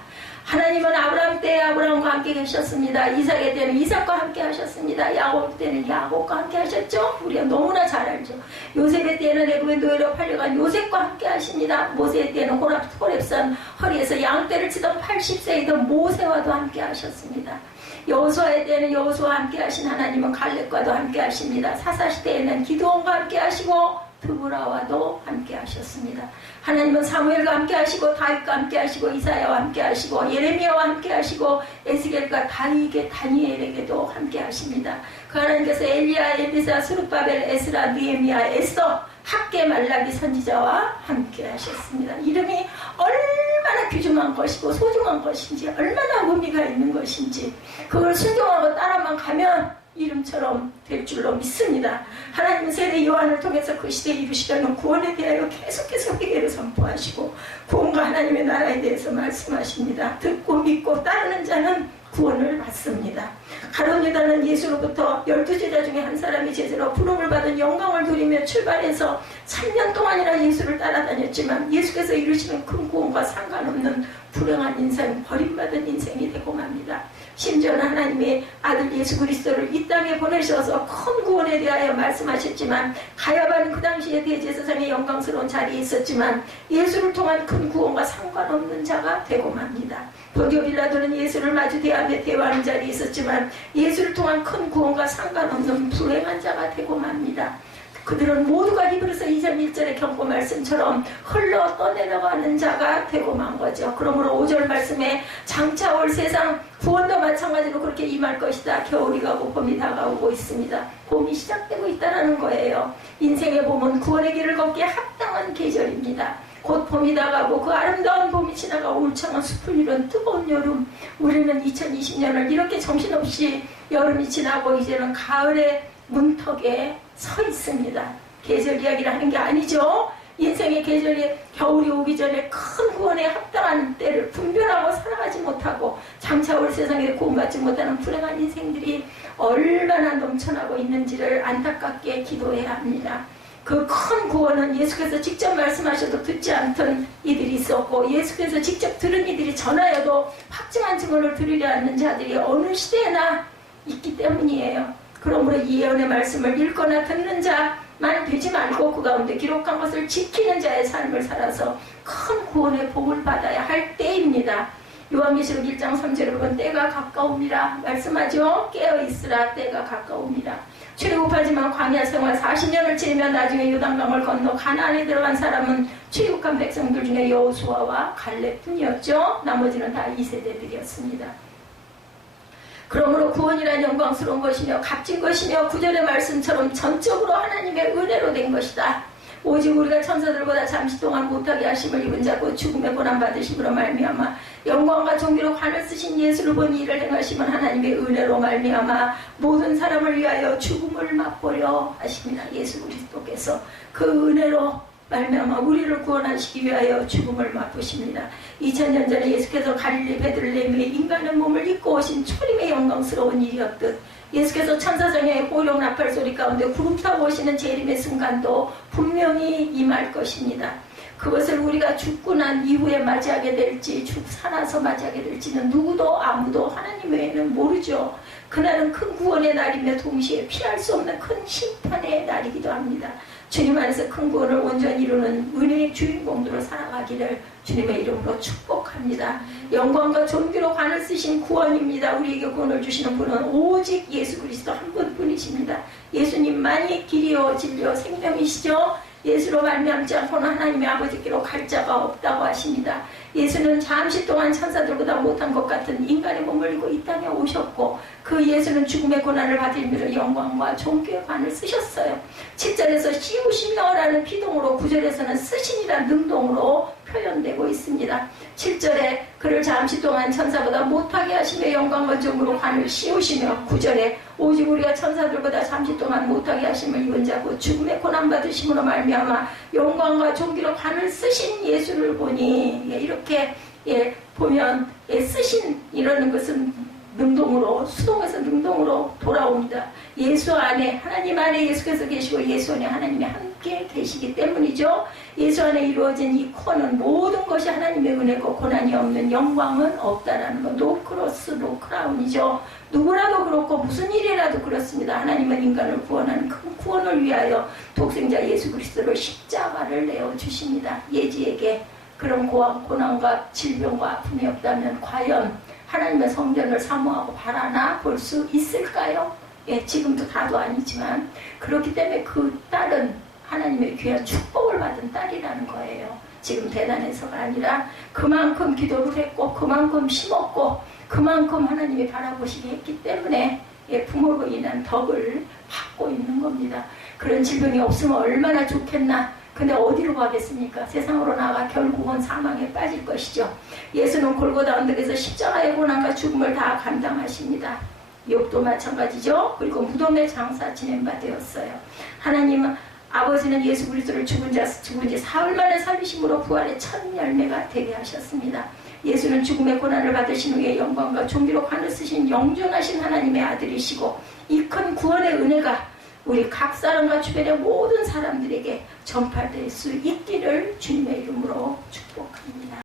하나님은 아브라함 때에 아브라함과 함께 계셨습니다. 이삭의 때는 이삭과 함께 하셨습니다. 야곱 때는 야곱과 함께 하셨죠. 우리가 너무나 잘 알죠. 요셉의 때는 애굽의 노예로 팔려간 요셉과 함께 하십니다. 모세의 때는 호렙산 허리에서 양떼를 치던 80세이던 모세와도 함께 하셨습니다. 여호수아의 때는 여호수아와 함께 하신 하나님은 갈렙과도 함께 하십니다. 사사시대에는 기드온과 함께 하시고 드보라와도 함께 하셨습니다. 하나님은 사무엘과 함께 하시고 다윗과 함께 하시고 이사야와 함께 하시고 예레미야와 함께 하시고 에스겔과 다니엘에게도 함께 하십니다. 그 하나님께서 엘리야, 엘리사, 스룹바벨, 에스라, 느헤미야, 에스더, 학개, 말라기 선지자와 함께 하셨습니다. 이름이 얼마나 귀중한 것이고 소중한 것인지, 얼마나 의미가 있는 것인지, 그걸 순종하고 따라만 가면 이름처럼 될 줄로 믿습니다. 하나님은 세례 요한을 통해서 그 시대에 이루시려는 구원에 대하여 계속해서 회개를 선포하시고 구원과 하나님의 나라에 대해서 말씀하십니다. 듣고 믿고 따르는 자는 구원을 받습니다. 가룟 유다는 예수로부터 12제자 중에 한 사람이 제자로 부름을 받은 영광을 누리며 출발해서 3년 동안이나 예수를 따라다녔지만 예수께서 이루시는 큰 구원과 상관없는 불행한 인생, 버림받은 인생이 되고 맙니다. 심지어는 하나님의 아들 예수 그리스도를 이 땅에 보내셔서 큰 구원에 대하여 말씀하셨지만 가야바는 그 당시에 대제사장의 영광스러운 자리에 있었지만 예수를 통한 큰 구원과 상관없는 자가 되고 맙니다. 본디오 빌라도는 예수를 마주 대하며 대화하는 자리에 있었지만 예수를 통한 큰 구원과 상관없는 불행한 자가 되고 맙니다. 그들은 모두가 히브리서 2장 1절의 경고 말씀처럼 흘러 떠내려가는 자가 되고 만 거죠. 그러므로 5절 말씀에 장차 올 세상 구원도 마찬가지로 그렇게 임할 것이다. 겨울이 가고 봄이 다가오고 있습니다. 봄이 시작되고 있다는 거예요. 인생의 봄은 구원의 길을 걷기에 합당한 계절입니다. 곧 봄이 다가고 그 아름다운 봄이 지나가 울창한 숲을 이룬 뜨거운 여름. 우리는 2020년을 이렇게 정신없이 여름이 지나고 이제는 가을의 문턱에 서 있습니다. 계절 이야기를 하는 게 아니죠. 인생의 계절이 겨울이 오기 전에 큰 구원에 합당한 때를 분별하고 살아가지 못하고 장차 올 세상에 구원받지 못하는 불행한 인생들이 얼마나 넘쳐나고 있는지를 안타깝게 기도해야 합니다. 그 큰 구원은 예수께서 직접 말씀하셔도 듣지 않던 이들이 있었고 예수께서 직접 들은 이들이 전하여도 확증한 증언을 들으려 하는 자들이 어느 시대나 있기 때문이에요. 그러므로 이 예언의 말씀을 읽거나 듣는 자만 되지 말고 그 가운데 기록한 것을 지키는 자의 삶을 살아서 큰 구원의 복을 받아야 할 때입니다. 요한계시록 1장 3절에 보면 때가 가까움이라 말씀하죠. 깨어있으라 때가 가까움이라. 출애굽하지만 광야 생활 40년을 지내면 나중에 요단강을 건너 가나안에 들어간 사람은 출애굽한 백성들 중에 여호수아와 갈렙뿐이었죠. 나머지는 다 2세대들이었습니다. 그러므로 구원이란 영광스러운 것이며 값진 것이며 구절의 말씀처럼 전적으로 하나님의 은혜로 된 것이다. 오직 우리가 천사들보다 잠시 동안 못하게 하심을 입은 자고 죽음의 고난받으심으로 말미암아 영광과 존귀로 관을 쓰신 예수를 보니 이를 행하심은 하나님의 은혜로 말미암아 모든 사람을 위하여 죽음을 맛보려 하십니다. 예수 그리스도께서 그 은혜로 말미암아 우리를 구원하시기 위하여 죽음을 맛보십니다. 2000년 전에 예수께서 갈릴리 베들레헴에 인간의 몸을 입고 오신 초림의 영광스러운 일이었듯 예수께서 천사장의 호령 나팔 소리 가운데 구름 타고 오시는 재림의 순간도 분명히 임할 것입니다. 그것을 우리가 죽고 난 이후에 맞이하게 될지 살아서 맞이하게 될지는 누구도 아무도 하나님 외에는 모르죠. 그날은 큰 구원의 날이며 동시에 피할 수 없는 큰 심판의 날이기도 합니다. 주님 안에서 큰 구원을 온전히 이루는 은혜의 주인공들로 살아가기를 주님의 이름으로 축복합니다. 영광과 존귀로 관을 쓰신 구원입니다. 우리에게 구원을 주시는 분은 오직 예수 그리스도 한 분뿐이십니다. 예수님만이 길이요 진리요 생명이시죠. 예수로 말미암지 않고는 하나님의 아버지께로 갈 자가 없다고 하십니다. 예수는 잠시 동안 천사들보다 못한 것 같은 인간의 몸을 입고 이 땅에 오셨고 그 예수는 죽음의 고난을 받으며 영광과 존귀의 관을 쓰셨어요. 7절에서 씌우시며 라는 피동으로 9절에서는 쓰신이라는 능동으로 표현되고 있습니다. 7절에 그를 잠시 동안 천사보다 못하게 하시며 영광과 존귀로 관을 씌우시며 9절에 오직 우리가 천사들보다 잠시 동안 못하게 하심을 입은 자고 죽음의 고난받으심으로 말미암아 영광과 존귀로 관을 쓰신 예수를 보니 이렇게 보면 쓰신 이라는 것은 능동으로, 수동에서 능동으로 돌아옵니다. 예수 안에, 하나님 안에 예수께서 계시고 예수 안에 하나님이 함께 계시기 때문이죠. 예수 안에 이루어진 이 코어는 모든 것이 하나님의 은혜고 고난이 없는 영광은 없다라는 거. 노크로스, 노크라운이죠. 누구라도 그렇고 무슨 일이라도 그렇습니다. 하나님은 인간을 구원하는 큰 구원을 위하여 독생자 예수 그리스도를 십자가를 내어주십니다. 예지에게 그런 고난과 질병과 아픔이 없다면 과연 하나님의 성전을 사모하고 바라나 볼 수 있을까요? 예, 지금도 다도 아니지만 그렇기 때문에 그 딸은 하나님의 귀한 축복을 받은 딸이라는 거예요. 지금 대단해서가 아니라 그만큼 기도를 했고 그만큼 심었고 그만큼 하나님이 바라보시게 했기 때문에 예, 부모로 인한 덕을 받고 있는 겁니다. 그런 질병이 없으면 얼마나 좋겠나. 근데 어디로 가겠습니까? 세상으로 나가 결국은 사망에 빠질 것이죠. 예수는 골고다 언덕에서 십자가의 고난과 죽음을 다 감당하십니다. 욥도 마찬가지죠. 그리고 무덤의 장사 지낸 바 되었어요. 하나님은 아버지는 예수 그리스도를 죽은 지 사흘 만에 살리심으로 부활의 첫 열매가 되게 하셨습니다. 예수는 죽음의 고난을 받으신 후에 영광과 존귀로 관을 쓰신 영존하신 하나님의 아들이시고 이 큰 구원의 은혜가 우리 각 사람과 주변의 모든 사람들에게 전파될 수 있기를 주님의 이름으로 축복합니다.